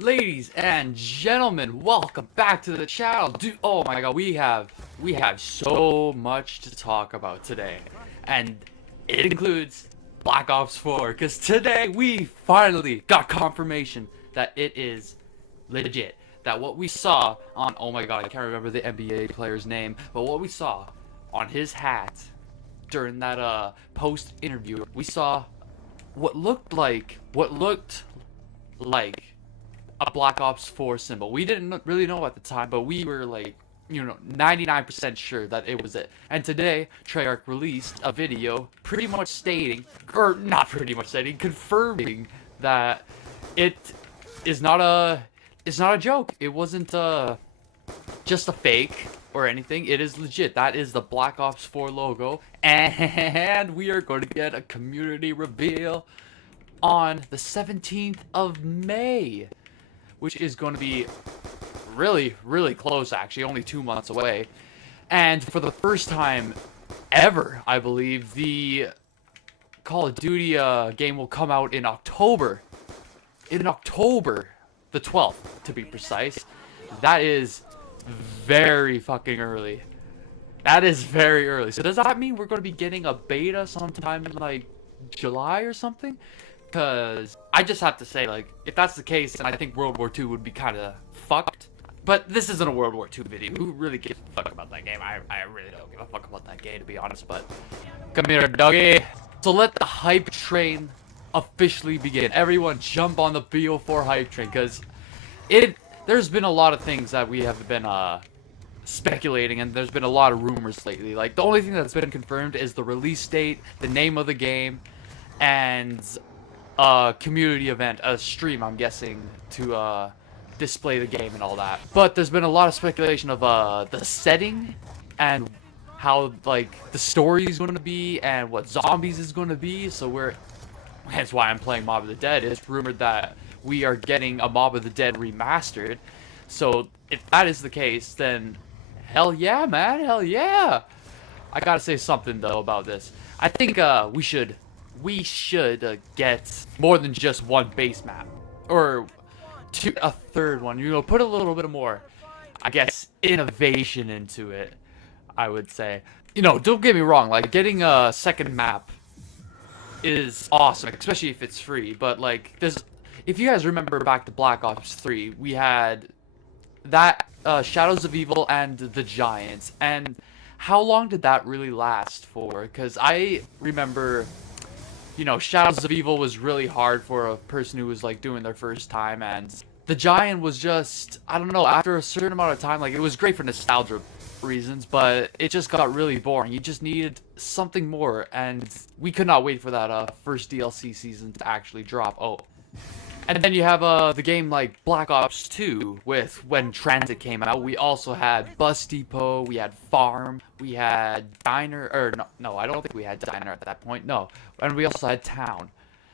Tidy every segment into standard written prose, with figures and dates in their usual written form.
Ladies and gentlemen, welcome back to the channel. Dude, oh my god, we have so much to talk about today. And it includes Black Ops 4, because today we finally got confirmation that it is legit. That what we saw on, oh my god, I can't remember the NBA player's name, but what we saw on his hat during that post interview, we saw what looked like a Black Ops 4 symbol. We didn't really know at the time, but we were like, 99% sure that it was it. And today, Treyarch released a video pretty much stating, or not pretty much stating, confirming that it is not a joke. It wasn't just a fake or anything. It is legit. That is the Black Ops 4 logo, and we are going to get a community reveal on the 17th of May. Which is going to be really, really close, actually, only 2 months away. And for the first time ever, I believe, the Call of Duty game will come out in October. In October, the 12th, to be precise. That is very fucking early. That is very early. So does that mean we're going to be getting a beta sometime in, like, July or something? Because I just have to say, like, if that's the case, then I think World War II would be kind of fucked. But this isn't a World War II video. Who really gives a fuck about that game? I really don't give a fuck about that game, to be honest, but... Come here, doggy. So let the hype train officially begin. Everyone jump on the BO4 hype train, because there's been a lot of things that we have been, speculating, and there's been a lot of rumors lately. Like, the only thing that's been confirmed is the release date, the name of the game, and... community event, a stream, I'm guessing, to display the game and all that. But there's been a lot of speculation of the setting and how, like, the story is going to be and what zombies is going to be. So that's why I'm playing Mob of the Dead. It's rumored that we are getting a Mob of the Dead remastered. So if that is the case, then hell yeah, man, hell yeah. I gotta say something though about this. I think we should get more than just one base map, or a third one. Put a little bit more, I guess, innovation into it. I would say, don't get me wrong. Like, getting a second map is awesome, especially if it's free. But like, if you guys remember back to Black Ops 3, we had that Shadows of Evil and the Giants, and how long did that really last for? Because I remember. Shadows of Evil was really hard for a person who was, like, doing their first time, and the Giant was just, I don't know, after a certain amount of time, like, it was great for nostalgia reasons, but it just got really boring. You just needed something more, and we could not wait for that first DLC season to actually drop. Oh. And then you have the game like Black Ops 2 when Transit came out. We also had Bus Depot, we had Farm, we had Diner, or no, I don't think we had Diner at that point, no. And we also had Town.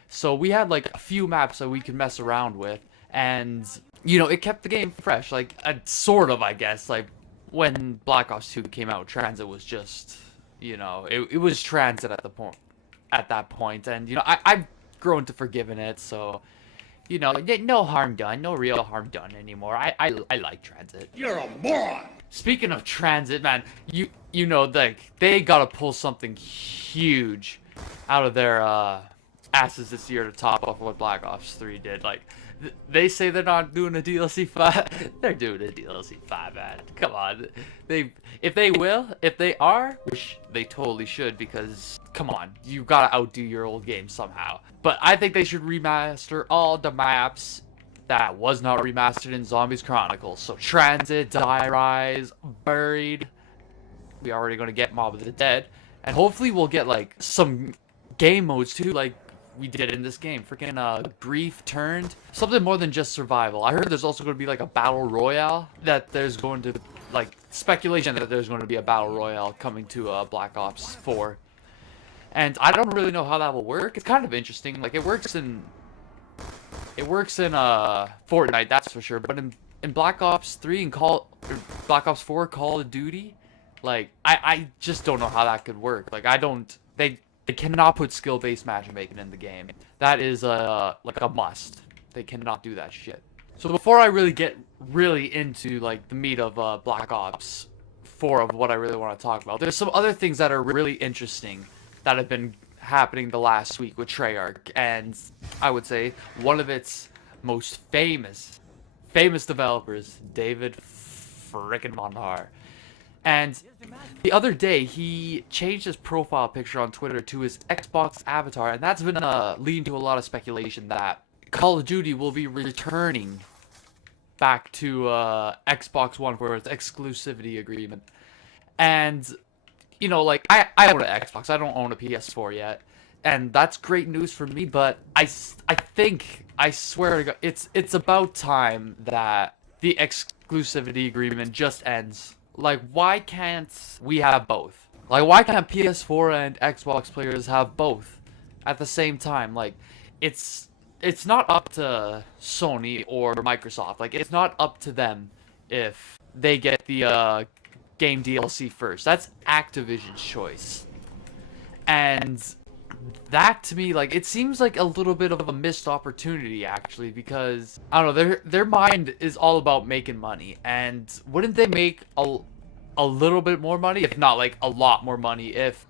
So we had like a few maps that we could mess around with, and it kept the game fresh, like sort of, I guess. Like when Black Ops 2 came out, Transit was just, it was Transit at that point, and I've grown to forgiving it, so no harm done, no real harm done anymore. I like Transit. You're a moron! Speaking of Transit, man, like, they gotta pull something huge out of their asses this year to top off what Black Ops 3 did. Like, they say they're not doing a DLC 5. They're doing a DLC 5, man. Come on. If they are, which they totally should, because, come on, you gotta outdo your old game somehow. But I think they should remaster all the maps that was not remastered in Zombies Chronicles. So Transit, Die Rise, Buried. We already gonna get Mob of the Dead. And hopefully we'll get, like, some game modes too, like we did in this game. Freaking Grief Turned. Something more than just survival. I heard there's also going to be like a battle royale. That there's going to, like, speculation that there's going to be a battle royale coming to Black Ops 4. And I don't really know how that will work. It's kind of interesting. Like, it works in Fortnite, that's for sure. But in Black Ops 3 and Black Ops 4 Call of Duty, like, I just don't know how that could work. Like, they cannot put skill-based matchmaking in the game. That is like a must. They cannot do that shit. So before I really get into like the meat of Black Ops 4 of what I really want to talk about, there's some other things that are really interesting that have been happening the last week with Treyarch, and I would say one of its most famous developers, David frickin' Mondar. And the other day, he changed his profile picture on Twitter to his Xbox avatar, and that's been leading to a lot of speculation that Call of Duty will be returning back to Xbox One for its exclusivity agreement. And, you know, like, I own an Xbox. I don't own a PS4 yet. And that's great news for me, but I think, I swear to God, it's about time that the exclusivity agreement just ends. Like, why can't we have both? Like, why can't PS4 and Xbox players have both at the same time? Like, it's it's not up to Sony or Microsoft. Like, it's not up to them if they get the game DLC first. That's Activision's choice. And that to me, like, it seems like a little bit of a missed opportunity actually, because I don't know, their mind is all about making money, and wouldn't they make a little bit more money, if not like a lot more money, if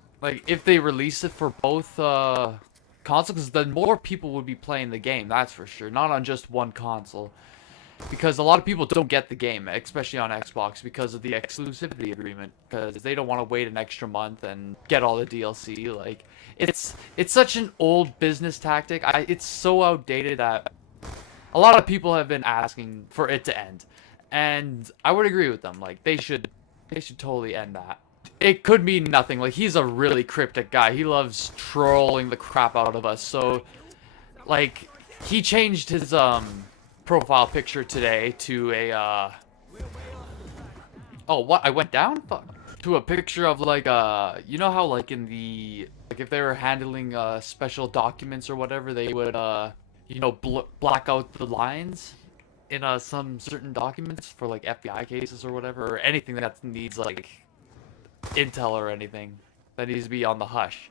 they release it for both consoles? Because then more people would be playing the game, that's for sure, not on just one console. Because a lot of people don't get the game, especially on Xbox, because of the exclusivity agreement. Because they don't want to wait an extra month and get all the DLC. Like, it's such an old business tactic. It's so outdated that a lot of people have been asking for it to end, and I would agree with them. Like, they should totally end that. It could mean nothing. Like, he's a really cryptic guy. He loves trolling the crap out of us. So, like, he changed his profile picture today to a oh, what? I went down? Fuck. To a picture of like you know how like in the, like, if they were handling special documents or whatever, they would you know, black out the lines in some certain documents for like FBI cases or whatever, or anything that needs like intel or anything that needs to be on the hush.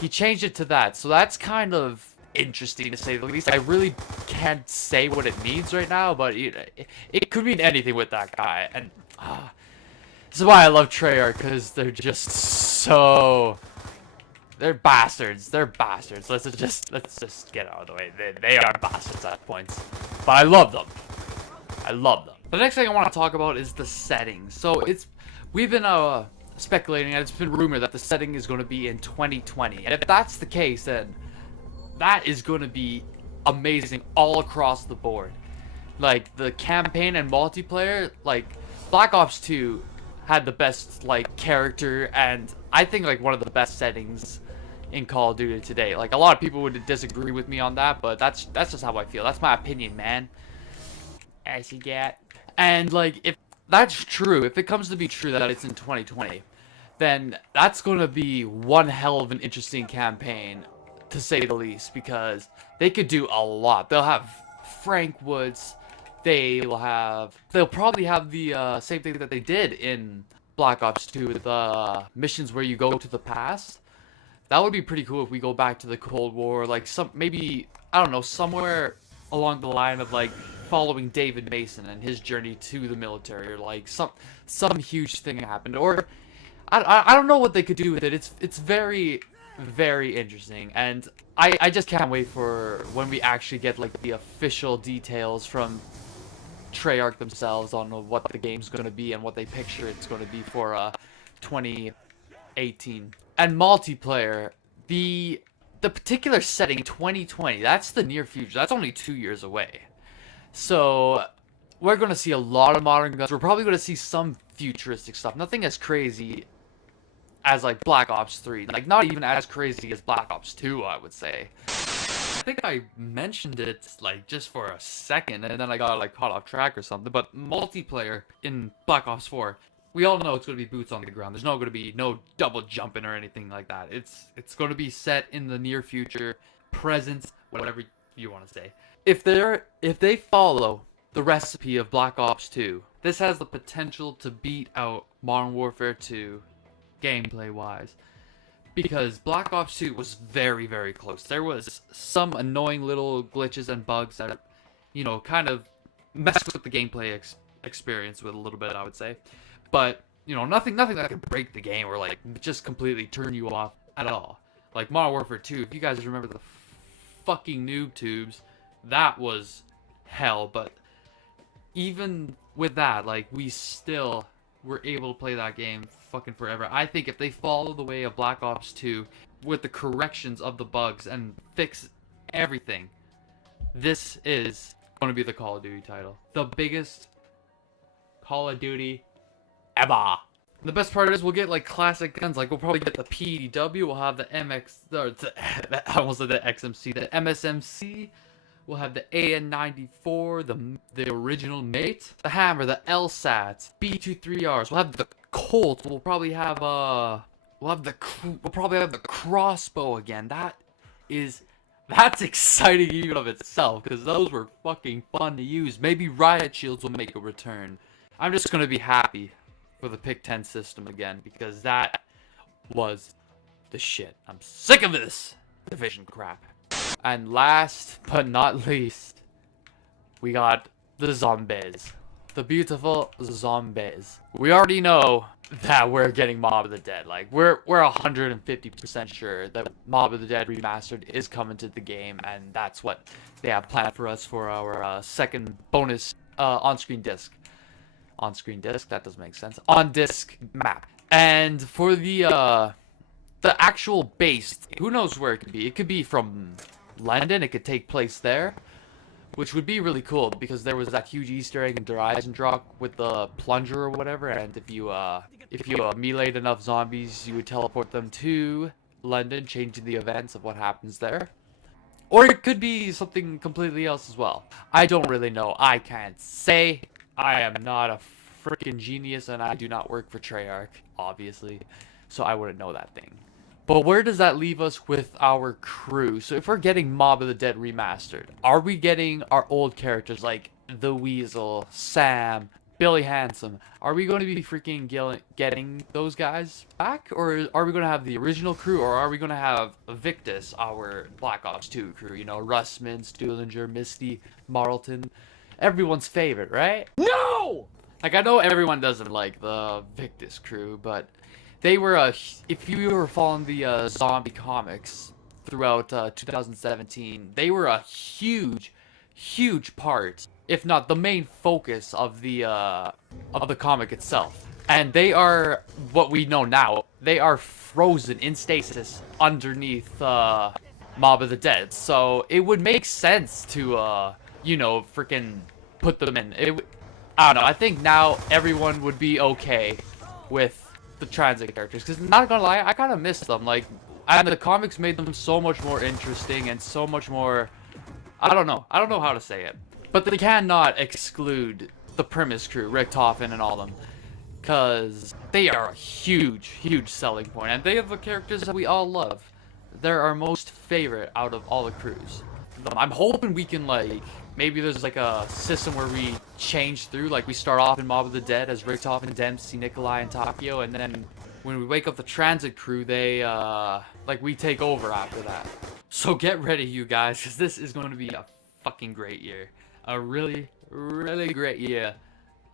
He changed it to that, so that's kind of interesting to say the least. I really can't say what it means right now, but it could mean anything with that guy. And this is why I love Treyarch, because they're just so, they're bastards. They're bastards. Let's just get out of the way. They are bastards at points, but I love them. I love them. The next thing I want to talk about is the settings. So we've been speculating, and it's been rumored that the setting is going to be in 2020. And if that's the case, then that is going to be amazing all across the board. Like, the campaign and multiplayer, like, Black Ops 2 had the best, like, character, and I think, like, one of the best settings in Call of Duty today. Like, a lot of people would disagree with me on that, but that's just how I feel. That's my opinion, man. As you get. And, like, if that's true, if it comes to be true that it's in 2020, then that's going to be one hell of an interesting campaign, to say the least, because they could do a lot. They'll have Frank Woods. They'll probably have the same thing that they did in Black Ops 2 with missions where you go to the past. That would be pretty cool if we go back to the Cold War, like maybe, I don't know, somewhere along the line of like following David Mason and his journey to the military, or like some huge thing happened, or I don't know what they could do with it. It's very, very interesting, and I just can't wait for when we actually get like the official details from Treyarch themselves on what the game's going to be and what they picture it's going to be for 2018. And multiplayer, the particular setting 2020, that's the near future. That's only 2 years away. So we're going to see a lot of modern guns. We're probably going to see some futuristic stuff. Nothing as crazy as like Black Ops 3. Like, not even as crazy as Black Ops 2, I would say. I think I mentioned it like just for a second, and then I got like caught off track or something. But multiplayer in Black Ops 4, we all know it's going to be boots on the ground. There's not going to be no double jumping or anything like that. It's going to be set in the near future, present, whatever you want to say. If they follow the recipe of Black Ops 2, this has the potential to beat out Modern Warfare 2 gameplay wise. Because Black Ops 2 was very, very close. There was some annoying little glitches and bugs that, you know, kind of mess with the gameplay experience with a little bit, I would say. But, you know, nothing that could break the game or, like, just completely turn you off at all. Like, Modern Warfare 2, if you guys remember the fucking noob tubes, that was hell. But even with that, like, we still were able to play that game fucking forever. I think if they follow the way of Black Ops 2 with the corrections of the bugs and fix everything, this is going to be the Call of Duty title. The biggest Call of Duty ever. The best part is we'll get like classic guns. Like we'll probably get the PDW. We'll have the I almost said the XMC, the MSMC. We'll have the AN-94, the original Mate, the Hammer, the LSAT, B-23Rs. We'll have the Colt. We'll probably have we'll probably have the crossbow again. That's exciting even of itself, because those were fucking fun to use. Maybe riot shields will make a return. I'm just gonna be happy for the Pick 10 system again, because that was the shit. I'm sick of this Division crap. And last but not least, we got the zombies. The beautiful zombies. We already know that we're getting Mob of the Dead. Like, we're 150% sure that Mob of the Dead Remastered is coming to the game, and that's what they have planned for us for our second bonus on-screen disc. On-screen disc? That doesn't make sense. On-disc map. And for the actual base, who knows where it could be? It could be from London. It could take place there, which would be really cool, because there was that huge Easter egg in Horizon Drop with the plunger or whatever, and if you meleeed enough zombies, you would teleport them to London, changing the events of what happens there. Or it could be something completely else as well. I don't really know. I can't say. I am not a freaking genius, and I do not work for Treyarch, obviously, so I wouldn't know that thing. But where does that leave us with our crew? So if we're getting Mob of the Dead Remastered, are we getting our old characters like The Weasel, Sam, Billy Handsome? Are we going to be freaking getting those guys back? Or are we going to have the original crew? Or are we going to have Victus, our Black Ops 2 crew? You know, Russman, Stuhlinger, Misty, Marlton. Everyone's favorite, right? No! Like, I know everyone doesn't like the Victus crew, but they were if you were following the zombie comics throughout 2017, they were a huge part, if not the main focus of the comic itself. And they are what we know now. They are frozen in stasis underneath Mob of the Dead. So it would make sense to you know, freaking put them in. I don't know. I think now everyone would be okay with the transit characters, because not gonna lie, I kind of miss them. Like, and the comics made them so much more interesting and so much more, I don't know how to say it, but they cannot exclude the Primus crew, Richtofen and all them, because they are a huge selling point, and they are the characters that we all love. They're our most favorite out of all the crews. I'm hoping we can, like, maybe there's like a system where we change through, like we start off in Mob of the Dead as Richtofen, Dempsey, Nikolai, and Takio, and then when we wake up the transit crew, they like we take over after that. So get ready, you guys, because this is going to be a fucking great year. A really great year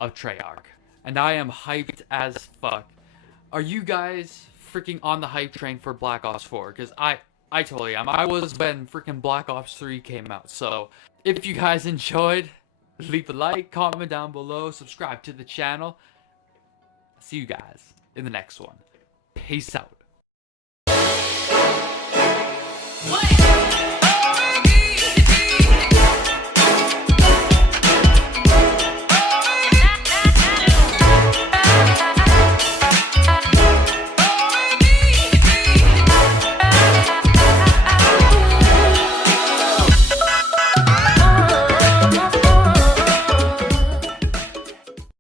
of Treyarch. And I am hyped as fuck. Are you guys freaking on the hype train for Black Ops 4? Because I totally am. I was when freaking Black Ops 3 came out. So if you guys enjoyed, leave a like, comment down below, subscribe to the channel. See you guys in the next one. Peace out. What?